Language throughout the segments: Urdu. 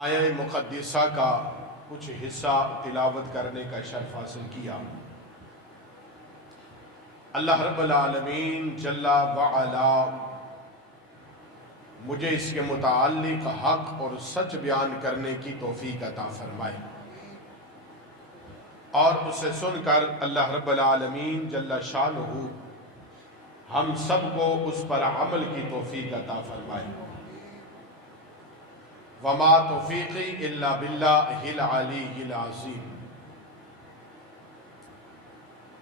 آیہ مقدسہ کا کچھ حصہ تلاوت کرنے کا شرف حاصل کیا۔ اللہ رب العالمین جل وعلا مجھے اس کے متعلق حق اور سچ بیان کرنے کی توفیق عطا فرمائے، اور اسے سن کر اللہ رب العالمین جل شانہ ہم سب کو اس پر عمل کی توفیق عطا فرمائے۔ وما توفیقی الا باللہ العلی العظیم۔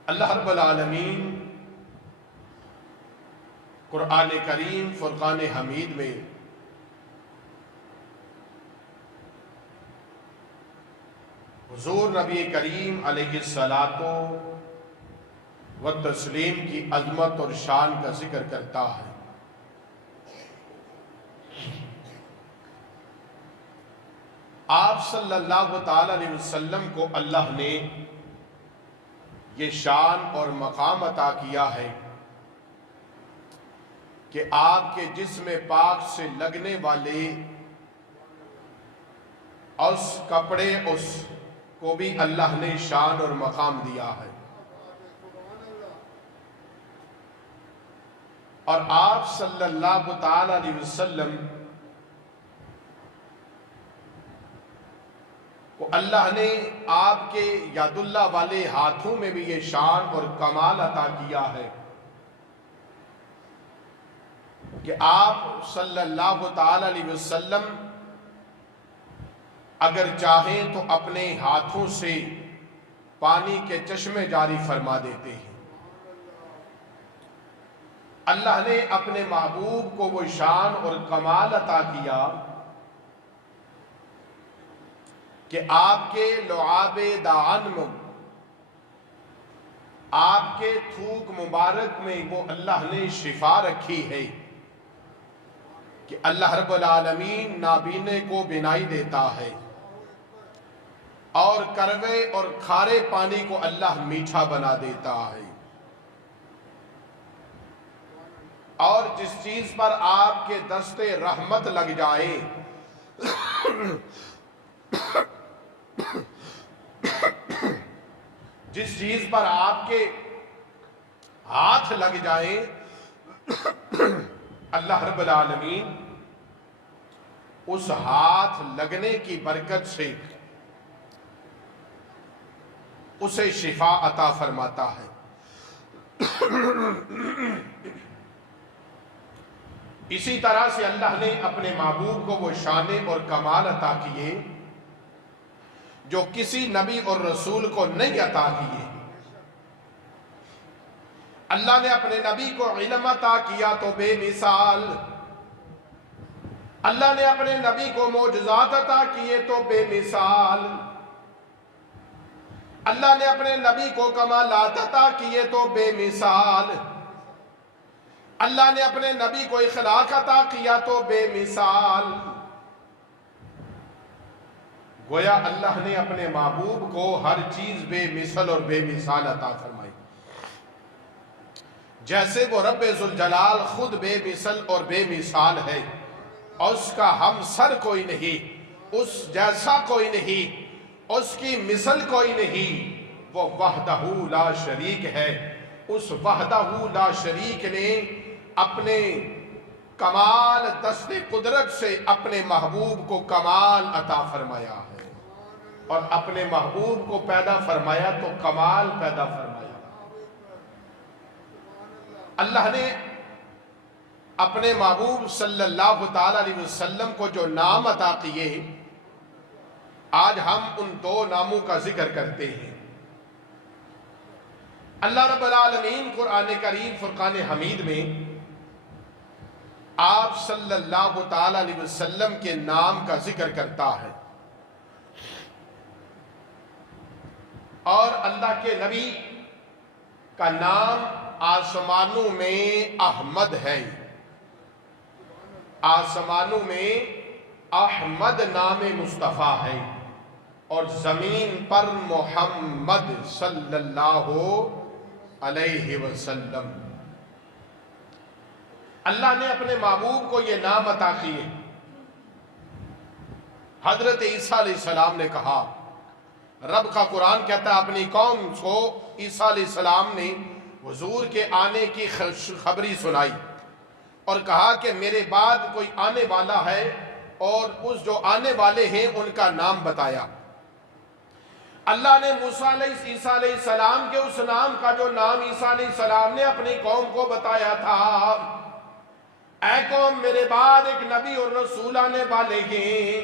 اللہ رب العالمین قرآن کریم فرقان حمید میں حضور نبی کریم علیہ الصلاۃ والتسلیم کی عظمت اور شان کا ذکر کرتا ہے۔ آپ صلی اللہ تعالی علیہ وسلم کو اللہ نے یہ شان اور مقام عطا کیا ہے کہ آپ کے جسم پاک سے لگنے والے اس کپڑے اس کو بھی اللہ نے شان اور مقام دیا ہے، اور آپ صلی اللہ تعالی علیہ وسلم کو اللہ نے آپ کے ید اللہ والے ہاتھوں میں بھی یہ شان اور کمال عطا کیا ہے کہ آپ صلی اللہ تعالی علیہ وسلم اگر چاہیں تو اپنے ہاتھوں سے پانی کے چشمے جاری فرما دیتے ہیں۔ اللہ نے اپنے محبوب کو وہ شان اور کمال عطا کیا کہ آپ کے لعاب دہن میں، آپ کے تھوک مبارک میں وہ اللہ نے شفا رکھی ہے کہ اللہ رب العالمین نابینے کو بینائی دیتا ہے، اور کڑوے اور کھارے پانی کو اللہ میٹھا بنا دیتا ہے، اور جس چیز پر آپ کے دست رحمت لگ جائے جس چیز پر آپ کے ہاتھ لگ جائیں اللہ رب العالمین اس ہاتھ لگنے کی برکت سے اسے شفا عطا فرماتا ہے۔ اسی طرح سے اللہ نے اپنے محبوب کو وہ شان اور کمال عطا کیے جو کسی نبی اور رسول کو نہیں عطا کیے۔ اللہ نے اپنے نبی کو علم عطا کیا تو بے مثال، اللہ نے اپنے نبی کو معجزات عطا کیے تو بے مثال، اللہ نے اپنے نبی کو کمالات عطا کیے تو بے مثال، اللہ نے اپنے نبی کو اخلاق عطا کیا تو بے مثال۔ گویا اللہ نے اپنے محبوب کو ہر چیز بے مثل اور بے مثال عطا فرمائی، جیسے وہ رب ذوالجلال خود بے مثل اور بے مثال ہے، اور اس کا ہمسر کوئی نہیں، اس جیسا کوئی نہیں، اس کی مثل کوئی نہیں، وہ وحدہ لا شریک ہے۔ اس وحدہ لا شریک نے اپنے کمال دست قدرت سے اپنے محبوب کو کمال عطا فرمایا ہے، اور اپنے محبوب کو پیدا فرمایا تو کمال پیدا فرمایا۔ اللہ نے اپنے محبوب صلی اللہ تعالی علیہ وسلم کو جو نام عطا کیے، آج ہم ان دو ناموں کا ذکر کرتے ہیں۔ اللہ رب العالمین قرآن کریم فرقان حمید میں آپ صلی اللہ تعالی علیہ وسلم کے نام کا ذکر کرتا ہے، اور اللہ کے نبی کا نام آسمانوں میں احمد ہے، آسمانوں میں احمد نام مصطفیٰ ہے، اور زمین پر محمد صلی اللہ علیہ وسلم۔ اللہ نے اپنے محبوب کو یہ نام عطا کیے حضرت عیسیٰ علیہ السلام نے کہا، رب کا قرآن کہتا ہے اپنی قوم کو عیسیٰ علیہ السلام نے حضور کے آنے کی خبری سنائی اور کہا کہ میرے بعد کوئی آنے والا ہے، اور اس جو آنے والے ہیں ان کا نام بتایا۔ اللہ نے عیسیٰ علیہ السلام کے اس نام کا جو نام عیسیٰ علیہ السلام نے اپنی قوم کو بتایا تھا، اے قوم میرے بعد ایک نبی اور رسول آنے والے ہیں،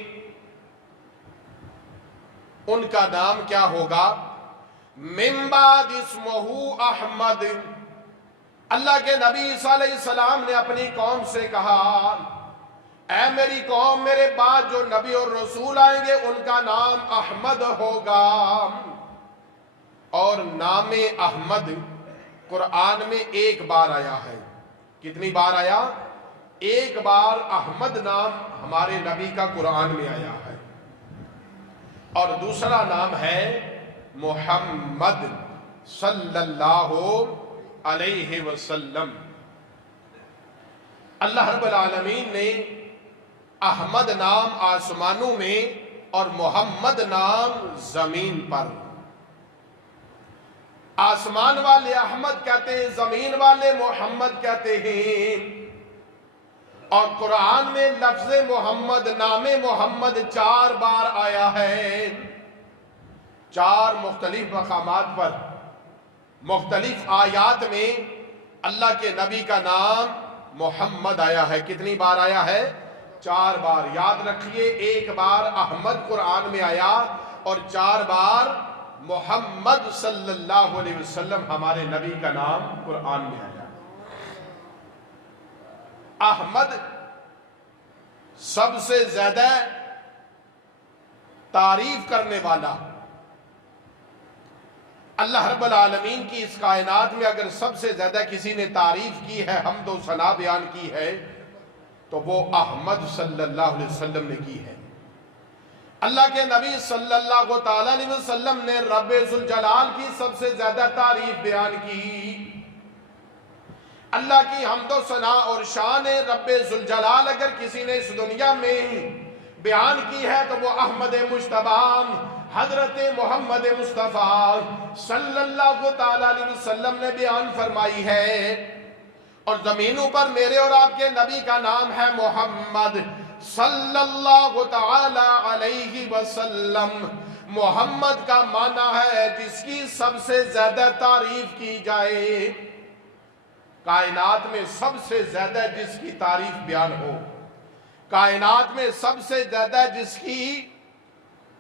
ان کا نام کیا ہوگا؟ من بعد اسمہ احمد۔ اللہ کے نبی عیسیٰ علیہ السلام نے اپنی قوم سے کہا، اے میری قوم میرے بعد جو نبی اور رسول آئیں گے ان کا نام احمد ہوگا۔ اور نام احمد قرآن میں ایک بار آیا ہے۔ کتنی بار آیا؟ ایک بار احمد نام ہمارے نبی کا قرآن میں آیا ہے، اور دوسرا نام ہے محمد صلی اللہ علیہ وسلم۔ اللہ رب العالمین نے احمد نام آسمانوں میں اور محمد نام زمین پر۔ آسمان والے احمد کہتے ہیں، زمین والے محمد کہتے ہیں، اور قرآن میں لفظ محمد، نام محمد 4 بار آیا ہے، 4 مختلف مقامات پر، مختلف آیات میں اللہ کے نبی کا نام محمد آیا ہے۔ کتنی بار آیا ہے؟ 4 بار۔ یاد رکھیے، ایک بار احمد قرآن میں آیا اور 4 بار محمد صلی اللہ علیہ وسلم ہمارے نبی کا نام قرآن میں آیا۔ احمد سب سے زیادہ تعریف کرنے والا، اللہ رب العالمین کی اس کائنات میں اگر سب سے زیادہ کسی نے تعریف کی ہے، حمد و ثنا بیان کی ہے، تو وہ احمد صلی اللہ علیہ وسلم نے کی ہے۔ اللہ کے نبی صلی اللہ تعالیٰ علیہ وسلم نے رب ذوالجلال کی سب سے زیادہ تعریف بیان کی۔ اللہ کی حمد و ثنا اور شان رب ذوالجلال اگر کسی نے اس دنیا میں بیان کی ہے تو وہ احمد مجتبی حضرت محمد مصطفیٰ صلی اللہ تعالیٰ علیہ وسلم نے بیان فرمائی ہے۔ اور زمینوں پر میرے اور آپ کے نبی کا نام ہے محمد صلی اللہ تعالیٰ علیہ وسلم۔ محمد کا معنی ہے جس کی سب سے زیادہ تعریف کی جائے، کائنات میں سب سے زیادہ جس کی تعریف بیان ہو، کائنات میں سب سے زیادہ جس کی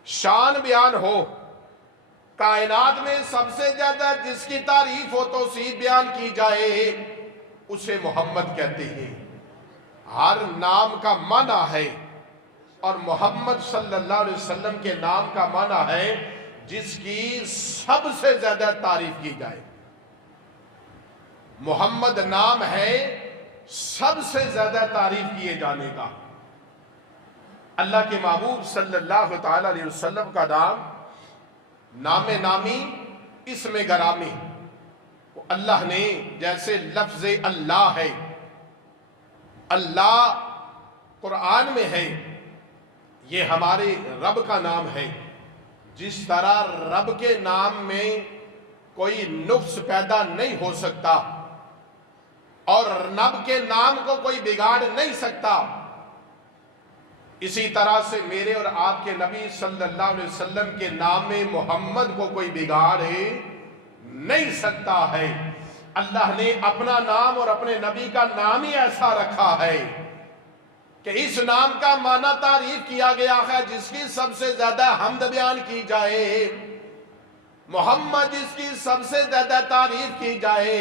شان بیان ہو، کائنات میں سب سے زیادہ جس کی تعریف و توصیف بیان کی جائے، اسے محمد کہتے ہیں۔ ہر نام کا معنی ہے، اور محمد صلی اللہ علیہ وسلم کے نام کا معنی ہے جس کی سب سے زیادہ تعریف کی جائے۔ محمد نام ہے سب سے زیادہ تعریف کیے جانے کا۔ اللہ کے محبوب صلی اللہ تعالی علیہ وسلم کا نام، نام نامی، اسم گرامی، اللہ نے جیسے لفظ اللہ ہے، اللہ قرآن میں ہے، یہ ہمارے رب کا نام ہے۔ جس طرح رب کے نام میں کوئی نقص پیدا نہیں ہو سکتا اور رب کے نام کو کوئی بگاڑ نہیں سکتا، اسی طرح سے میرے اور آپ کے نبی صلی اللہ علیہ وسلم کے نام محمد کو کوئی بگاڑ نہیں سکتا ہے۔ اللہ نے اپنا نام اور اپنے نبی کا نام ہی ایسا رکھا ہے کہ اس نام کا معنی تعریف کیا گیا ہے جس کی سب سے زیادہ حمد بیان کی جائے، محمد جس کی سب سے زیادہ تعریف کی جائے،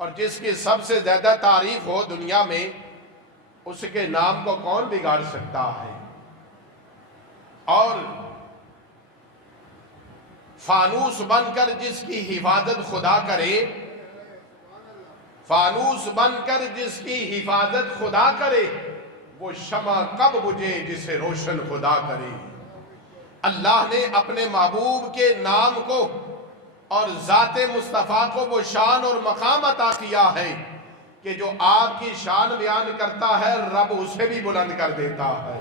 اور جس کی سب سے زیادہ تعریف ہو دنیا میں، اس کے نام کو کون بگاڑ سکتا ہے؟ اور فانوس بن کر جس کی حفاظت خدا کرے، فانوس بن کر جس کی حفاظت خدا کرے، وہ شمع کب بجھے جسے روشن خدا کرے۔ اللہ نے اپنے محبوب کے نام کو اور ذات مصطفیٰ کو وہ شان اور مقام عطا کیا ہے کہ جو آپ کی شان بیان کرتا ہے رب اسے بھی بلند کر دیتا ہے،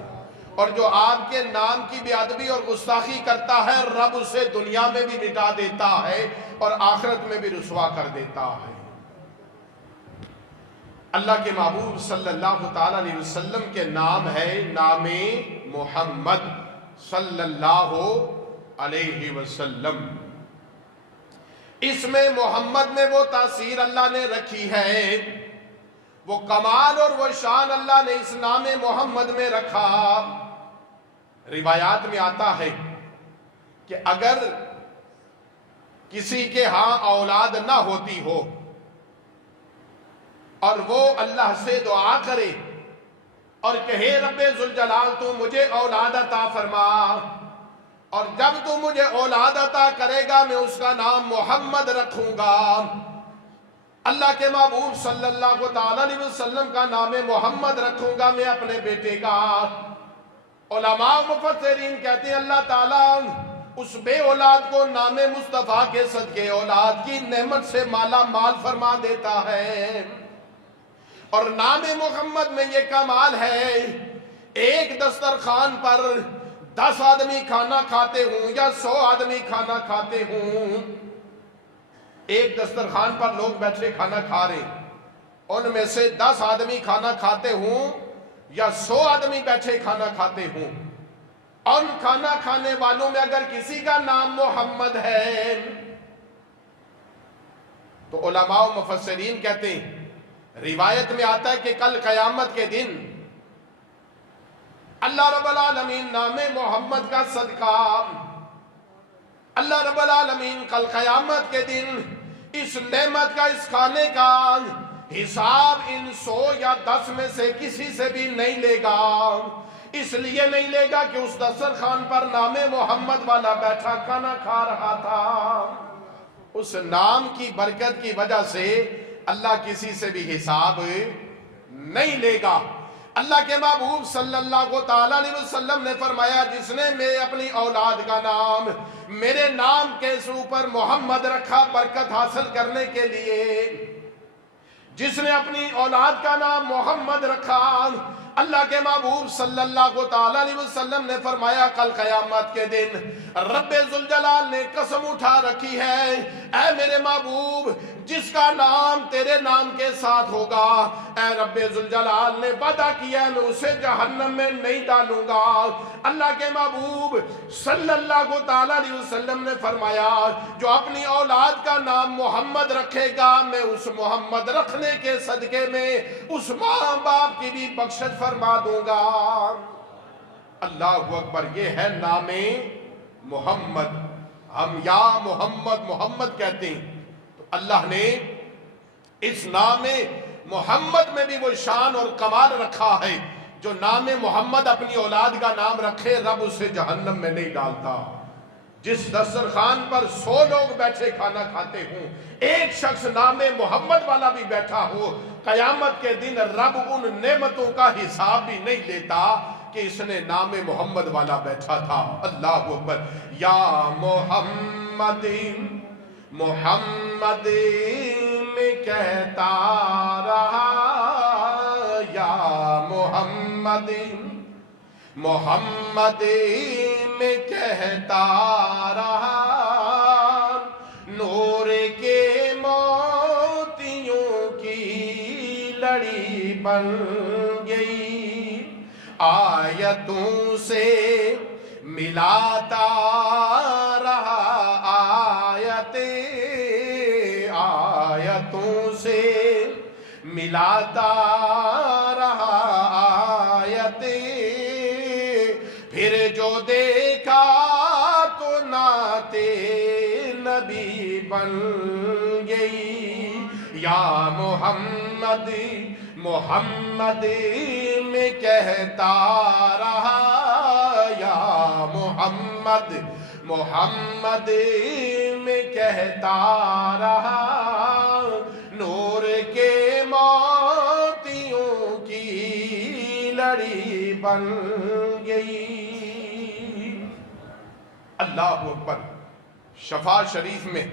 اور جو آپ کے نام کی بے ادبی اور گستاخی کرتا ہے رب اسے دنیا میں بھی مٹا دیتا ہے اور آخرت میں بھی رسوا کر دیتا ہے۔ اللہ کے محبوب صلی اللہ تعالی علیہ وسلم کے نام ہے نام محمد صلی اللہ علیہ وسلم۔ اس میں محمد میں وہ تاثیر اللہ نے رکھی ہے، وہ کمال اور وہ شان اللہ نے اس نام محمد میں رکھا۔ روایات میں آتا ہے کہ اگر کسی کے ہاں اولاد نہ ہوتی ہو اور وہ اللہ سے دعا کرے اور کہے رب ذوالجلال تو مجھے اولاد عطا فرما، اور جب تو مجھے اولاد عطا کرے گا میں اس کا نام محمد رکھوں گا۔ اللہ کے محبوب صلی اللہ تعالی علیہ وسلم کا نام محمد رکھوں گا میں اپنے بیٹے کا۔ علماء مفسرین کہتے ہیں اللہ تعالیٰ اس بے اولاد کو نام مصطفیٰ کے صدقے اولاد کی نعمت سے مالا مال فرما دیتا ہے۔ اور نام محمد میں یہ کمال ہے، ایک دسترخوان پر 10 آدمی کھانا کھاتے ہوں یا 100 آدمی کھانا کھاتے ہوں، ایک دسترخوان پر لوگ بیٹھے کھانا کھا رہے ہیں، ان میں سے 10 آدمی کھانا کھاتے ہوں یا 100 آدمی بیٹھے کھانا کھاتے ہوں، ان کھانا کھانے والوں میں اگر کسی کا نام محمد ہے تو علماء و مفسرین کہتے ہیں، روایت میں آتا ہے کہ کل قیامت کے دن اللہ رب العالمین نام محمد کا صدقہ اللہ رب العالمین کل قیامت کے دن اس نعمت کا، اس کھانے کا حساب ان 100 یا 10 میں سے کسی سے بھی نہیں لے گا۔ اس لیے نہیں لے گا کہ اس دسترخوان پر نام محمد والا بیٹھا کھانا کھا رہا تھا۔ اس نام کی برکت کی وجہ سے اللہ کسی سے بھی حساب نہیں لے گا۔ اللہ کے محبوب صلی اللہ تعالیٰ علیہ وسلم نے فرمایا جس نے میں اپنی اولاد کا نام میرے نام کے اوپر محمد رکھا برکت حاصل کرنے کے لیے، جس نے اپنی اولاد کا نام محمد رکھا، اللہ کے محبوب صلی اللہ تعالیٰ علیہ وسلم نے فرمایا کل قیامت کے دن رب ذوالجلال نے قسم اٹھا رکھی ہے، اے میرے محبوب جس کا نام تیرے نام کے ساتھ ہوگا، اے رب ذوالجلال نے وعدہ کیا ہے میں اسے جہنم میں نہیں ڈالوں گا۔ اللہ کے محبوب صلی اللہ تعالیٰ علیہ وسلم نے فرمایا جو اپنی اولاد کا نام محمد رکھے گا میں اس محمد رکھنے کے صدقے میں اس ماں باپ کی بھی بخشش فرما دوں گا۔ اللہ اکبر، یہ ہے نام محمد۔ ہم یا محمد محمد کہتے ہیں تو اللہ نے اس نام محمد میں بھی وہ شان اور کمال رکھا ہے، جو نام محمد اپنی اولاد کا نام رکھے رب اسے جہنم میں نہیں ڈالتا۔ جس دسترخوان پر 100 لوگ بیٹھے کھانا کھاتے ہوں، ایک شخص نام محمد والا بھی بیٹھا ہو، قیامت کے دن رب ان نعمتوں کا حساب بھی نہیں لیتا کہ اس نے نام محمد والا بیٹھا تھا۔ اللہ اکبر، یا محمد محمد میں کہتا رہا، یا محمد محمد میں کہتا رہا، نور کے موتیوں کی لڑی بن گئی، آیتوں سے ملاتا رہا، آیتوں سے ملاتا رہا آیتیں، پھر جو دیکھا تو نعت نبی بن گئی، یا محمد محمد میں کہتا رہا، یا محمد محمد میں کہتا رہا، نور کے موتیوں کی لڑی بن گئی۔ اللہ اکبر۔ شفا شریف میں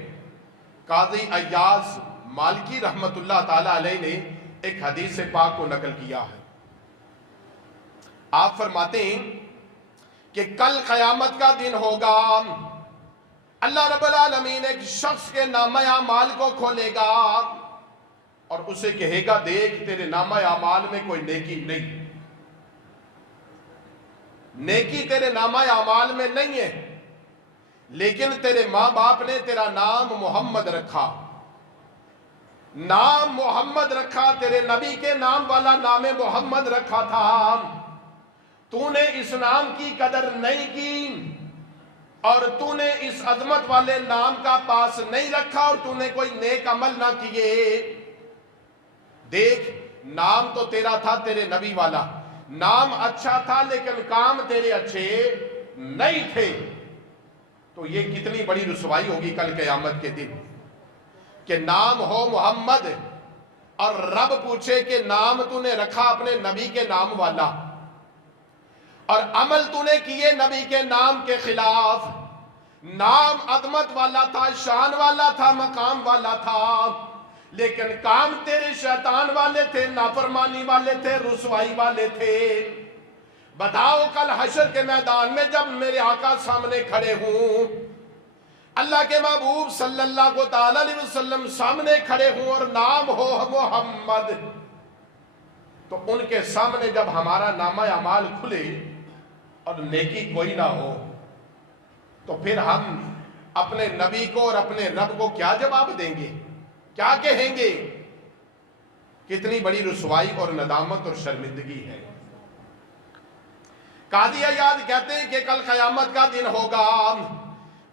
قاضی ایاز مالکی رحمت اللہ تعالی علیہ نے ایک حدیث پاک کو نقل کیا ہے۔ آپ فرماتے ہیں کہ کل قیامت کا دن ہوگا، اللہ رب العالمین ایک شخص کے نامہ اعمال کو کھولے گا اور اسے کہے گا دیکھ تیرے نامہ اعمال میں کوئی نیکی نہیں، نیکی تیرے نامہ اعمال میں نہیں ہے، لیکن تیرے ماں باپ نے تیرا نام محمد رکھا، نام محمد رکھا، تیرے نبی کے نام والا نام محمد رکھا تھا، تو نے اس نام کی قدر نہیں کی اور تو نے اس عظمت والے نام کا پاس نہیں رکھا اور تو نے کوئی نیک عمل نہ کیے۔ دیکھ نام تو تیرا تھا تیرے نبی والا، نام اچھا تھا لیکن کام تیرے اچھے نہیں تھے، تو یہ کتنی بڑی رسوائی ہوگی کل قیامت کے دن کہ نام ہو محمد اور رب پوچھے کہ نام تو نے رکھا اپنے نبی کے نام والا اور عمل تو نے کیے نبی کے نام کے خلاف، نام عظمت والا تھا، شان والا تھا، مقام والا تھا، لیکن کام تیرے شیطان والے تھے، نافرمانی والے تھے، رسوائی والے تھے۔ بتاؤ کل حشر کے میدان میں جب میرے آقا سامنے کھڑے ہوں، اللہ کے محبوب صلی اللہ علیہ وسلم سامنے کھڑے ہوں اور نام ہو محمد، تو ان کے سامنے جب ہمارا نامہ اعمال کھلے اور نیکی کوئی نہ ہو تو پھر ہم اپنے نبی کو اور اپنے رب کو کیا جواب دیں گے، کیا کہیں گے؟ کتنی بڑی رسوائی اور ندامت اور شرمندگی ہے۔ قاضی عیاض کہتے ہیں کہ کل قیامت کا دن ہوگا،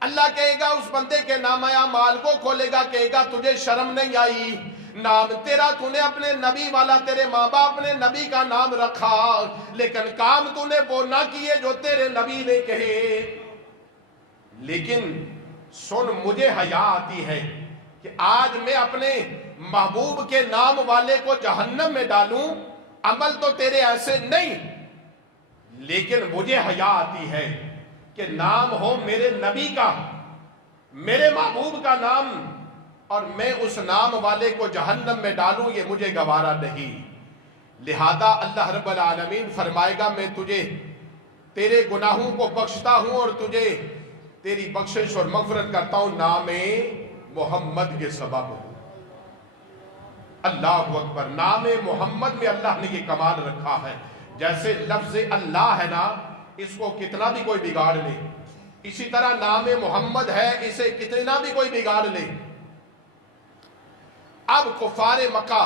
اللہ کہے گا اس بندے کے نامہ اعمال کو کھولے گا، کہے گا تجھے شرم نہیں آئی، نام تیرا تو نے اپنے نبی والا، تیرے ماں باپ نے نبی کا نام رکھا، لیکن کام تو نے وہ نہ کیے جو تیرے نبی نے کہے۔ لیکن سن مجھے حیا آتی ہے کہ آج میں اپنے محبوب کے نام والے کو جہنم میں ڈالوں، عمل تو تیرے ایسے نہیں، لیکن مجھے حیا آتی ہے کہ نام ہو میرے نبی کا، میرے محبوب کا نام، اور میں اس نام والے کو جہنم میں ڈالوں، یہ مجھے گوارا نہیں۔ لہذا اللہ رب العالمین فرمائے گا میں تجھے تیرے گناہوں کو بخشتا ہوں اور تجھے تیری بخشش اور مغفرت کرتا ہوں نام محمد کے سبب۔ اللہ اکبر، نام محمد میں اللہ نے یہ کمال رکھا ہے۔ جیسے لفظ اللہ ہے نا، اس کو کتنا بھی کوئی بگاڑ لے، اسی طرح نام محمد ہے، اسے کتنا بھی کوئی بگاڑ لے۔ اب کفار مکہ،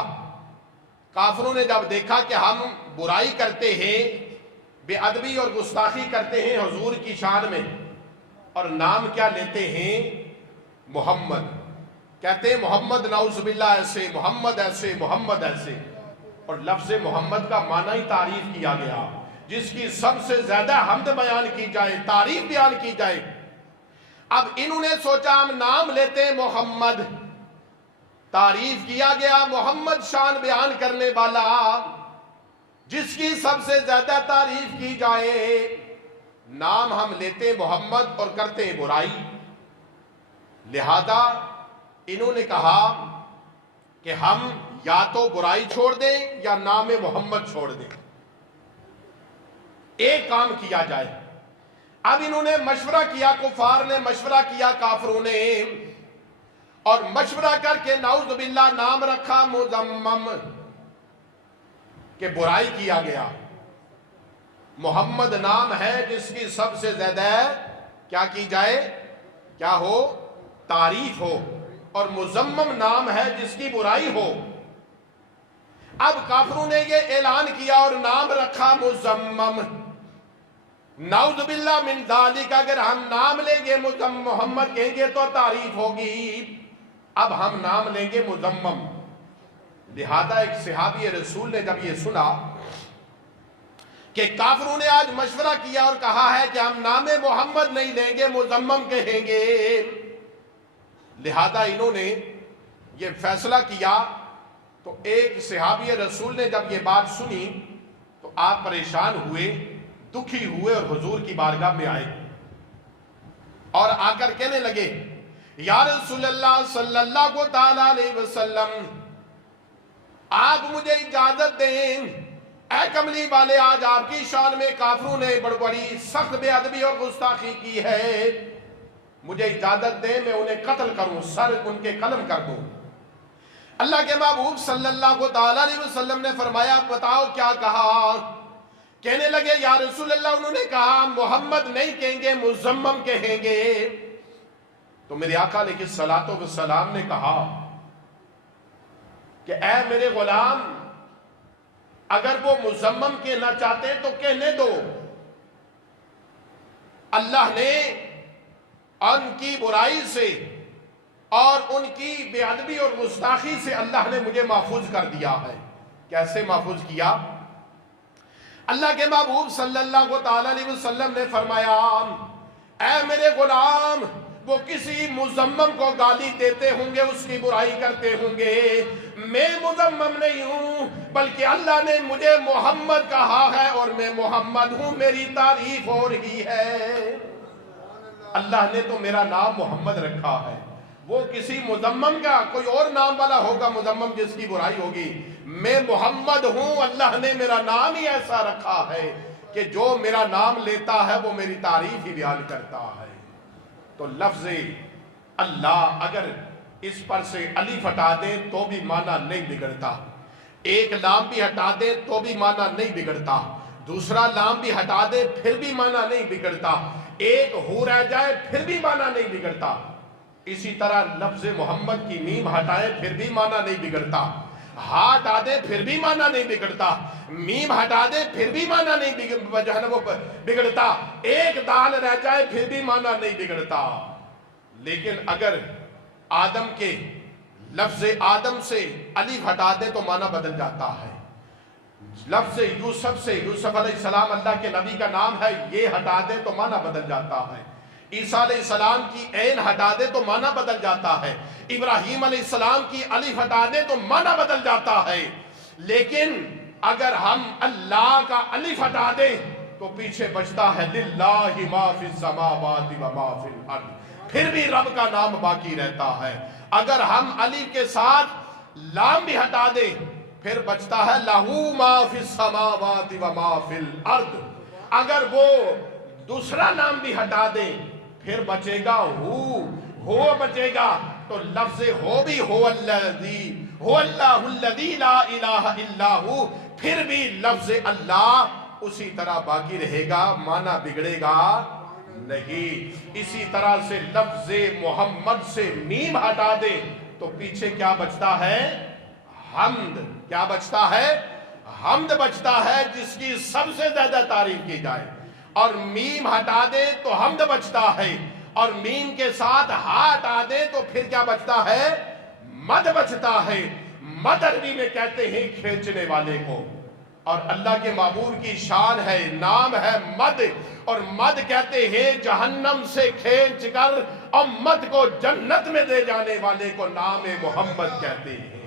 کافروں نے جب دیکھا کہ ہم برائی کرتے ہیں، بے ادبی اور گستاخی کرتے ہیں حضور کی شان میں، اور نام کیا لیتے ہیں؟ محمد، کہتے ہیں محمد نعوذ باللہ ایسے، محمد ایسے، محمد ایسے، اور لفظ محمد کا معنی ہی تعریف کیا گیا، جس کی سب سے زیادہ حمد بیان کی جائے، تعریف بیان کی جائے۔ اب انہوں نے سوچا ہم نام لیتے ہیں محمد، تعریف کیا گیا محمد شان بیان کرنے والا، جس کی سب سے زیادہ تعریف کی جائے، نام ہم لیتے محمد اور کرتے برائی۔ لہذا انہوں نے کہا کہ ہم یا تو برائی چھوڑ دیں یا نام محمد چھوڑ دیں، ایک کام کیا جائے۔ اب انہوں نے مشورہ کیا، کفار نے مشورہ کیا، کافروں نے، اور مشورہ کر کے نعوذ باللہ نام رکھا مزمم، کہ برائی کیا گیا۔ محمد نام ہے جس کی سب سے زیادہ کیا کی جائے، کیا ہو، تعریف ہو، اور مزمم نام ہے جس کی برائی ہو۔ اب کافروں نے یہ اعلان کیا اور نام رکھا مزمم، نعوذ باللہ من ذالک، اگر ہم نام لیں گے محمد کہیں گے تو تعریف ہوگی، اب ہم نام لیں گے مزمم۔ لہذا ایک صحابی رسول نے جب یہ سنا کہ کافروں نے آج مشورہ کیا اور کہا ہے کہ ہم نام محمد نہیں لیں گے، مزمم کہیں گے، لہذا انہوں نے یہ فیصلہ کیا، تو ایک صحابی رسول نے جب یہ بات سنی تو آپ پریشان ہوئے، دکھی ہوئے اور حضور کی بارگاہ میں آئے اور آ کر کہنے لگے یا رسول اللہ صلی اللہ علیہ وسلم، آپ مجھے اجازت دیں، اے کملی والے آج آپ کی شان میں کافروں نے بڑی سخت بے ادبی اور گستاخی کی ہے، مجھے اجازت دیں میں انہیں قتل کروں، سر ان کے قلم کر دوں۔ اللہ کے محبوب صلی اللہ تعالیٰ علیہ وسلم نے فرمایا بتاؤ کیا کہا؟ کہنے لگے یا رسول اللہ انہوں نے کہا محمد نہیں کہیں گے، مزمم کہیں گے۔ تو میرے آقا علیہ الصلوۃ والسلام نے کہا کہ اے میرے غلام، اگر وہ مزمم کہنا چاہتے تو کہنے دو، اللہ نے ان کی برائی سے اور ان کی بے ادبی اور گستاخی سے اللہ نے مجھے محفوظ کر دیا ہے۔ کیسے محفوظ کیا؟ اللہ کے محبوب صلی اللہ تعالیٰ علیہ وسلم نے فرمایا اے میرے غلام، وہ کسی مزمم کو گالی دیتے ہوں گے، اس کی برائی کرتے ہوں گے، میں مزمم نہیں ہوں بلکہ اللہ نے مجھے محمد کہا ہے اور میں محمد ہوں، میری تعریف ہو رہی ہے۔ اللہ نے تو میرا نام محمد رکھا ہے، وہ کسی مزمم کا کوئی اور نام والا ہوگا مزمم جس کی برائی ہوگی، میں محمد ہوں، اللہ نے میرا نام ہی ایسا رکھا ہے کہ جو میرا نام لیتا ہے وہ میری تعریف ہی بیان کرتا ہے۔ تو لفظ اللہ اگر اس پر سے الف ہٹا دیں تو بھی معنی نہیں بگڑتا، ایک لام بھی ہٹا دیں تو بھی معنی نہیں بگڑتا، دوسرا لام بھی ہٹا دیں پھر بھی معنی نہیں بگڑتا، ایک ہو رہ جائے پھر بھی معنی نہیں بگڑتا۔ اسی طرح لفظ محمد کی میم ہٹائے پھر بھی معنی نہیں بگڑتا، ہاں ہٹا دے پھر بھی معنی نہیں بگڑتا، میم ہٹا دے پھر بھی معنی نہیں بگڑتا، ایک دال رہ جائے پھر بھی معنی نہیں بگڑتا۔ لیکن اگر آدم کے لفظ آدم سے الف ہٹا دے تو معنی بدل جاتا ہے، لفظ یوسف سے یوسف علیہ السلام اللہ کے نبی کا نام ہے، یہ ہٹا دے تو معنی بدل جاتا ہے، عیسیٰ علیہ السلام کی عین ہٹا دے تو معنی بدل جاتا ہے، ابراہیم علیہ السلام کی الف ہٹا دے تو معنی بدل جاتا ہے۔ لیکن اگر ہم اللہ کا الف ہٹا دیں تو پیچھے بچتا ہے للہ ما فی السماوات و ما فی الارض، پھر بھی رب کا نام باقی رہتا ہے۔ اگر ہم الف کے ساتھ لام بھی ہٹا دیں پھر بچتا ہے لہو ما فی السماوات و ما فی الارض، اگر وہ دوسرا نام بھی ہٹا دیں پھر بچے گا ہو بچے گا، تو لفظ ہو بھی ہو اللہ الذی لا الہ الا ہو، پھر بھی لفظ اللہ اسی طرح باقی رہے گا، معنی بگڑے گا نہیں۔ اسی طرح سے لفظ محمد سے میم ہٹا دے تو پیچھے کیا بچتا ہے؟ حمد۔ کیا بچتا ہے؟ حمد بچتا ہے، جس کی سب سے زیادہ تعریف کی جائے، اور میم ہٹا دے تو حمد بچتا ہے، اور میم کے ساتھ ہا ہٹا دے تو پھر کیا بچتا ہے؟ مد بچتا ہے۔ مد عربی میں کہتے ہیں کھینچنے والے کو، اور اللہ کے محبوب کی شان ہے، نام ہے مد، اور مد کہتے ہیں جہنم سے کھینچ کر امت کو جنت میں دے جانے والے کو نام محمد کہتے ہیں۔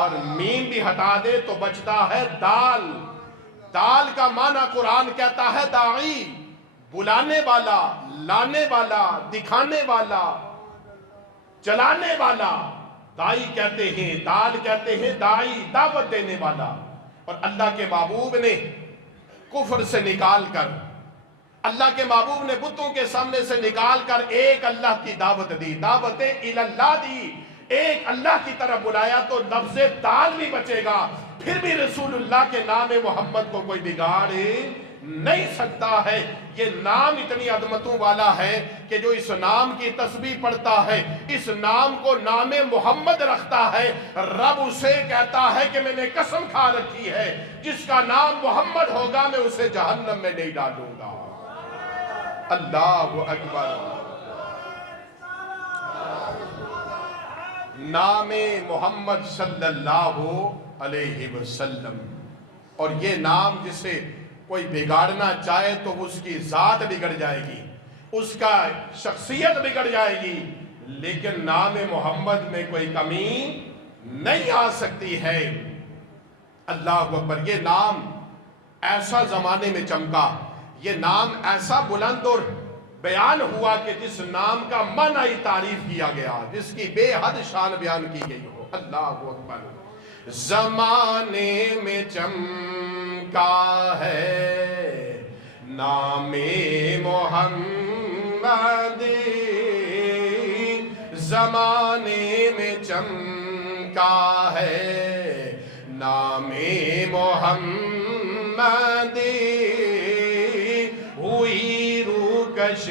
اور میم بھی ہٹا دے تو بچتا ہے دال۔ دال کا معنی قرآن کہتا ہے داعی، بلانے والا، لانے والا، دکھانے والا، چلانے والا، دائی کہتے ہیں، دال کہتے ہیں داعی، دعوت دینے والا۔ اور اللہ کے محبوب نے کفر سے نکال کر، اللہ کے محبوب نے بتوں کے سامنے سے نکال کر ایک اللہ کی دعوت دی، دعوت اللہ دی، ایک اللہ کی طرف بلایا، تو لفظ دال بھی بچے گا، پھر بھی رسول اللہ کے نام محمد کو کوئی بگاڑ نہیں سکتا ہے۔ یہ نام اتنی عظمتوں والا ہے کہ جو اس نام کی تسبیح پڑھتا ہے، اس نام کو نام محمد رکھتا ہے، رب اسے کہتا ہے کہ میں نے قسم کھا رکھی ہے جس کا نام محمد ہوگا میں اسے جہنم میں نہیں ڈالوں گا۔ اللہ اکبر۔ نام محمد صلی اللہ علیہ وسلم، اور یہ نام جسے کوئی بگاڑنا چاہے تو اس کی ذات بگڑ جائے گی، اس کا شخصیت بگڑ جائے گی، لیکن نام محمد میں کوئی کمی نہیں آ سکتی ہے۔ اللہ اکبر۔ یہ نام ایسا زمانے میں چمکا، یہ نام ایسا بلند اور بیان ہوا کہ جس نام کا معنی تعریف کیا گیا، جس کی بے حد شان بیان کی گئی ہو۔ اللہ اکبر۔ زمانے میں چمکا ہے نام محمد، زمانے میں چمکا ہے نام محمد، ہوئی روکش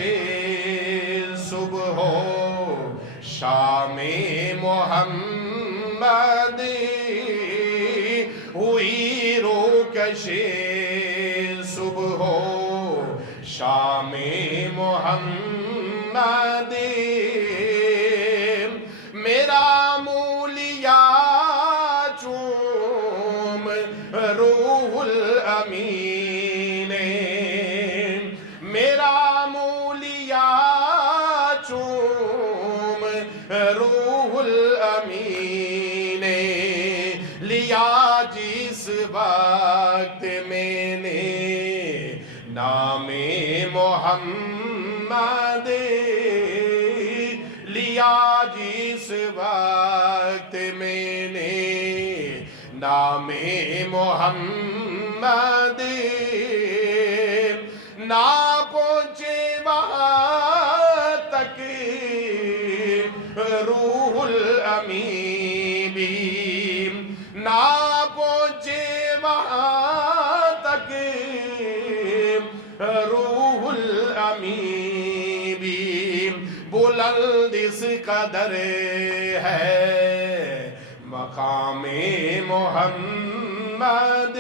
صبح و شام محمد، ہوئی روکش صبح و شام محمد، میرا مولیا چوم روح الامین، میرا مولیا چوم روح الامین، لیا جس وقت میں نے نام محمد، لیا جس وقت میں نے نام محمد، نہ پہنچے وہاں تک روح الامین بھی، نہ پہنچے وہاں تک روح الامین بھی، بلند اس قدر ہے مقام محمد،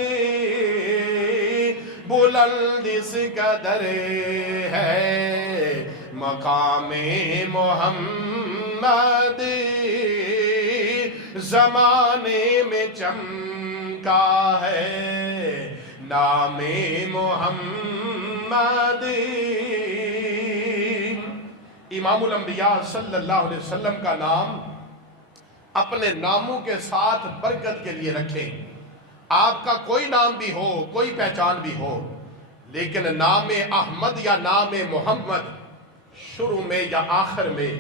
بلند اس قدر ہے مقام محمد، زمانے میں چمکا ہے نام محمد۔ امام الانبیاء صلی اللہ علیہ وسلم کا نام اپنے ناموں کے ساتھ برکت کے لیے رکھیں۔ آپ کا کوئی نام بھی ہو، کوئی پہچان بھی ہو، لیکن نام احمد یا نام محمد شروع میں یا آخر میں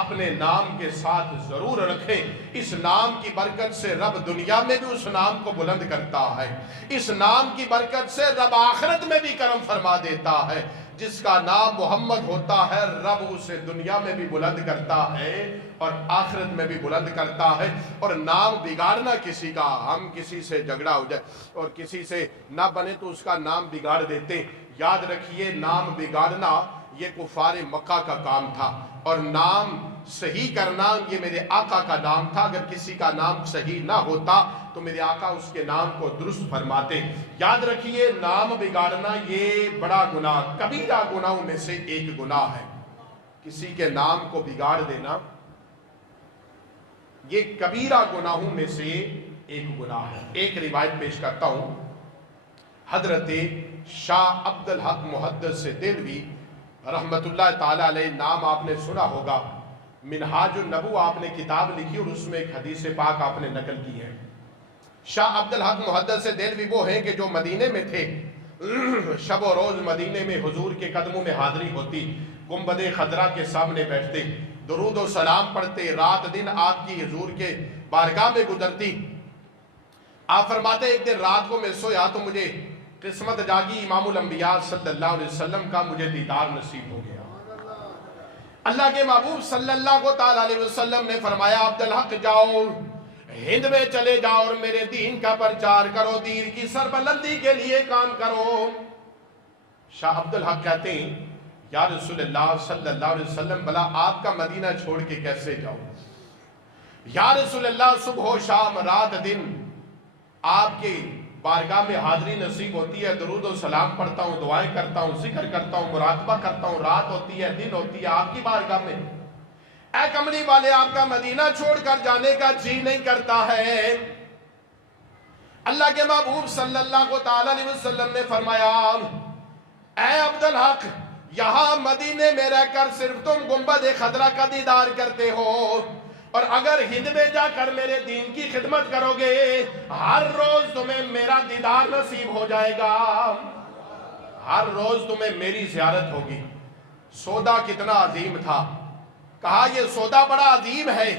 اپنے نام کے ساتھ ضرور رکھیں۔ اس نام کی برکت سے رب دنیا میں بھی اس نام کو بلند کرتا ہے، اس نام کی برکت سے رب آخرت میں بھی کرم فرما دیتا ہے۔ جس کا نام محمد ہوتا ہے رب اسے دنیا میں بھی بلند کرتا ہے اور آخرت میں بھی بلند کرتا ہے۔ اور نام بگاڑنا کسی کا، ہم کسی سے جھگڑا ہو جائے اور کسی سے نہ بنے تو اس کا نام بگاڑ دیتے، یاد رکھیے نام بگاڑنا یہ کفار مکہ کا کام تھا، اور نام صحیح کرنا یہ میرے آقا کا نام تھا۔ اگر کسی کا نام صحیح نہ ہوتا تو میرے آقا اس کے نام کو درست فرماتے۔ یاد رکھیے نام بگاڑنا یہ بڑا گناہ، کبیرہ گناہوں میں سے ایک گناہ ہے۔ کسی کے نام کو بگاڑ دینا یہ کبیرہ گناہوں میں سے ایک گناہ ہے۔ ایک روایت پیش کرتا ہوں، حضرت شاہ عبدالحق محدث سے دہلوی رحمت اللہ تعالی علیہ، نام آپ نے سنا ہوگا، منہاج النبوہ آپ نے کتاب لکھی اور اس میں ایک حدیث پاک آپ نے نقل کی ہے۔ شاہ عبدالحق محدث سے دہلوی وہ ہیں کہ جو مدینے میں تھے، شب و روز مدینے میں حضور کے قدموں میں حاضری ہوتی، گنبد خضرا کے سامنے بیٹھتے، درود و سلام پڑھتے، رات دن آپ کی حضور کے بارگاہ میں گزرتی۔ آپ فرماتے ایک دن رات کو میں سویا تو مجھے قسمت جاگی، امام الانبیاء صلی اللہ علیہ وسلم کا مجھے دیدار نصیب ہو گیا۔ اللہ کے محبوب صلی اللہ علیہ وسلم نے فرمایا عبدالحق جاؤ، ہند میں چلے جاؤ اور میرے دین کا پرچار کرو، دین کی سربلندی کے لیے کام کرو۔ شاہ عبدالحق کہتے ہیں یا رسول اللہ صلی اللہ علیہ وسلم بھلا آپ کا مدینہ چھوڑ کے کیسے جاؤ؟ یا رسول اللہ صبح و شام رات دن آپ کے بارگاہ میں حاضری نصیب ہوتی ہے، درود و سلام پڑھتا ہوں، دعائیں کرتا ہوں، ذکر کرتا ہوں، مراقبہ کرتا ہوں، رات ہوتی ہے، دن ہوتی ہے آپ کی بارگاہ میں، اے کملی والے آپ کا مدینہ چھوڑ کر جانے کا جی نہیں کرتا ہے۔ اللہ کے محبوب صلی اللہ علیہ وسلم نے فرمایا اے عبدالحق یہاں مدینے میں رہ کر صرف تم گنبد خضرا کا دیدار کرتے ہو، اور اگر ہند میں جا کر میرے دین کی خدمت کرو گے ہر روز تمہیں میرا دیدار نصیب ہو جائے گا، ہر روز تمہیں میری زیارت ہوگی۔ سودا کتنا عظیم تھا، کہا یہ سودا بڑا عظیم ہے،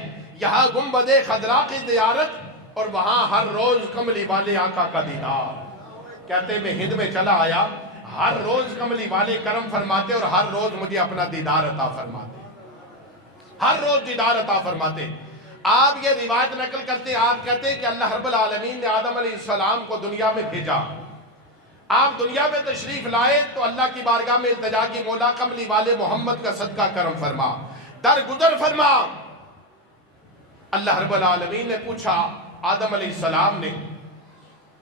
یہاں گنبد خضرا کی زیارت اور وہاں ہر روز کملی والے آقا کا دیدار. کہتے میں ہند میں چلا آیا, ہر روز کملی والے کرم فرماتے اور ہر روز مجھے اپنا دیدار عطا فرماتے, ہر روز دیدار عطا فرماتے. آپ یہ روایت نقل کرتے ہیں, آپ کہتے ہیں کہ اللہ رب العالمین نے آدم علیہ السلام کو دنیا میں بھیجا. آپ دنیا میں تشریف لائے تو اللہ کی بارگاہ میں التجا کی, مولا کملی والے محمد کا صدقہ کرم فرما, درگزر فرما. اللہ رب العالمین نے پوچھا آدم علیہ السلام نے,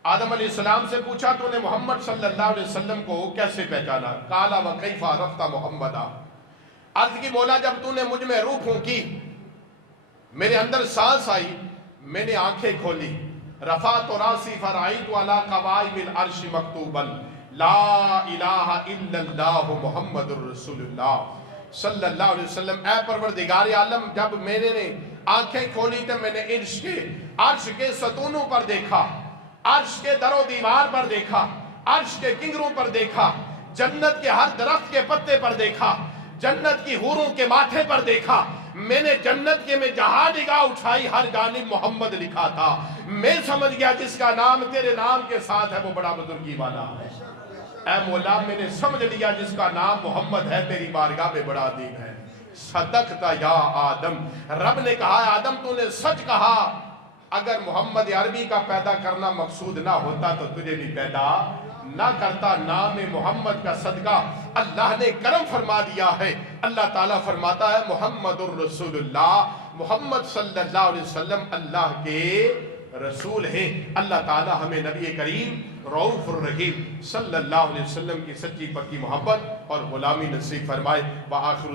آدم علیہ السلام سے پوچھا تو نے محمد صلی اللہ علیہ وسلم کو کیسے پہچانا؟ قالا وکیف عرفت محمدا. عرض کی مولا جب تو نے مجھ میں روح پھونکی, میرے اندر سانس آئی, میں نے آنکھیں کھولی, رفعت راسی فرعیت علی قوائم العرش مکتوبا لا الہ الا اللہ محمد الرسول اللہ صلی اللہ علیہ وسلم. اے پروردگار عالم, جب میرے نے آنکھیں کھولی تو میں نے عرش کے ستونوں پر دیکھا, عرش کے در و دیوار پر دیکھا, عرش کے کنگروں پر دیکھا, جنت کے ہر درخت کے پتے پر دیکھا, جنت کی حوروں کے ماتھے پر دیکھا. میں نے جنت کے میں جہاں نگاہ اٹھائی ہر جانب محمد لکھا تھا. میں سمجھ گیا جس کا نام تیرے نام کے ساتھ ہے وہ بڑا بزرگی والا ہے. اے مولا میں نے سمجھ لیا جس کا نام محمد ہے تیری بارگاہ میں بڑا عظیم ہے. صدقتا یا آدم, رب نے کہا آدم تو نے سچ کہا, اگر محمد عربی کا پیدا کرنا مقصود نہ ہوتا تو تجھے بھی پیدا نہ کرتا. نام محمد کا صدقہ اللہ نے کرم فرما دیا ہے. اللہ تعالیٰ فرماتا ہے محمد الرسول اللہ, محمد صلی اللہ علیہ وسلم اللہ کے رسول ہیں. اللہ تعالیٰ ہمیں نبی کریم رؤوف الرحیم صلی اللہ علیہ وسلم کی سچی پکی محبت اور غلامی نصیب فرمائے. وآخر